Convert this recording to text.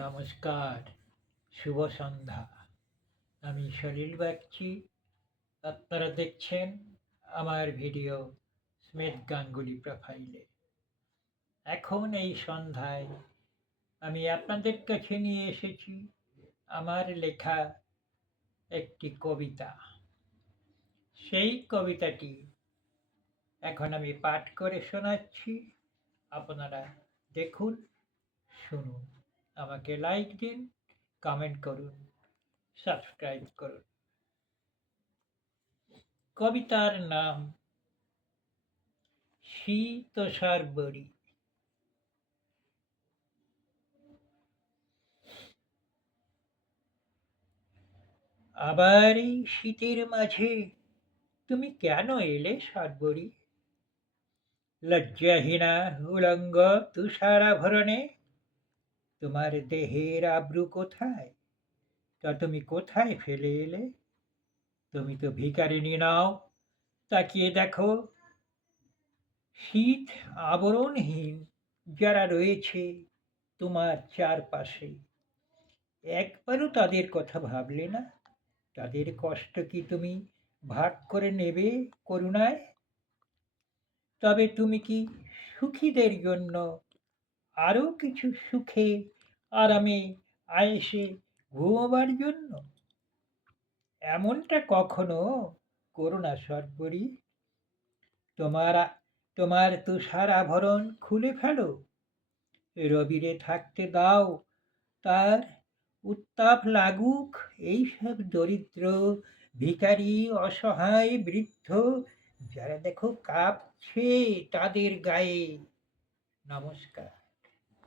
নমস্কার, শুভ সন্ধ্যা। আমি সলিল বাগচি। আপনারা দেখছেন আমার ভিডিও স্মিথ গাঙ্গুলি প্রোফাইলে। এখন এই সন্ধ্যায় আমি আপনাদের কাছে নিয়ে এসেছি আমার লেখা একটি কবিতা। সেই কবিতাটি এখন আমি পাঠ করে শোনাচ্ছি। আপনারা দেখুন, শুনুন, আমাকে লাইক দিন, কমেন্ট করুন, সাবস্ক্রাইব করুন। কবিতার নাম শীতসার বড়ি। আবার এই শীতের মাঝে তুমি কেন এলে সাতবড়ি? লজ্জাহীনা উলঙ্গ তুষারাভরণে তোমার দেহের আব্রু কোথায়? তা তুমি কোথায় ফেলে এলে? তুমি তো ভিখারিনী নাও, তাকিয়ে দেখো শীত আবরণহীন যারা রয়েছে তোমার চারপাশে। একবারও তাদের কথা ভাবলে না? তাদের কষ্ট কি তুমি ভাগ করে নেবে করুণায়? তবে তুমি কি সুখীদের জন্য আরও কিছু সুখে আরামে আয়েসে ঘুমোবার জন্য? এমনটা কখনো করো না সর্বরী। তোমার তোমার তুষার আভরণ খুলে ফেলো, রবিরে থাকতে দাও, তার উত্তাপ লাগুক এইসব দরিদ্র ভিখারি অসহায় বৃদ্ধ যারা দেখো কাঁপছে তাদের গায়ে। নমস্কার।